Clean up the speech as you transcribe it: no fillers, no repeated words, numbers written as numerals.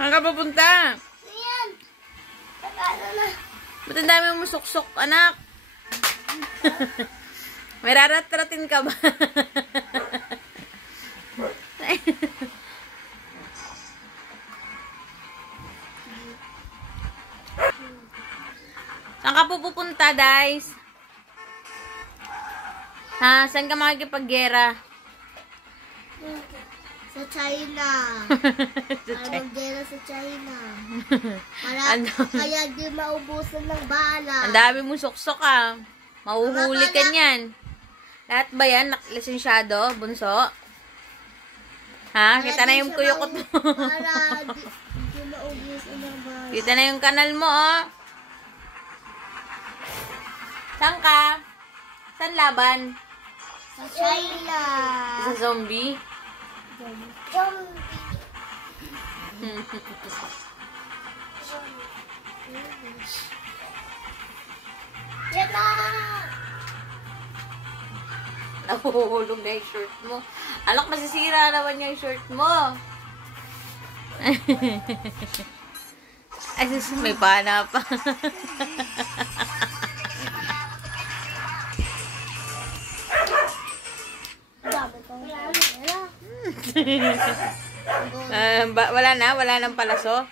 Saan ka pupunta? Ayan. Takala na. Ba't ang dami mo suksok, anak? May rarat-ratin ka ba? Saan ka pupunta, guys? Ha? Saan ka makikipaggera? Sa China. Para maggera sa China. Kaya di maubusan ng bala. Ang dami mo suksok, ah. Mahuhuli ka niyan. Lahat ba yan? Lisensyado? Bunso? Ha? Kita na yung kuyukot mo. Para di maubusan ng bala. Kita na yung kanal mo, oh. Saan ka? Saan laban? Sa China. Sa zombie? Zombie. Yan na! Nahuhulog na yung shirt mo. Alak, masisira naman yung shirt mo. Ay, sus, may pana pa. Wala na? Wala nang palaso?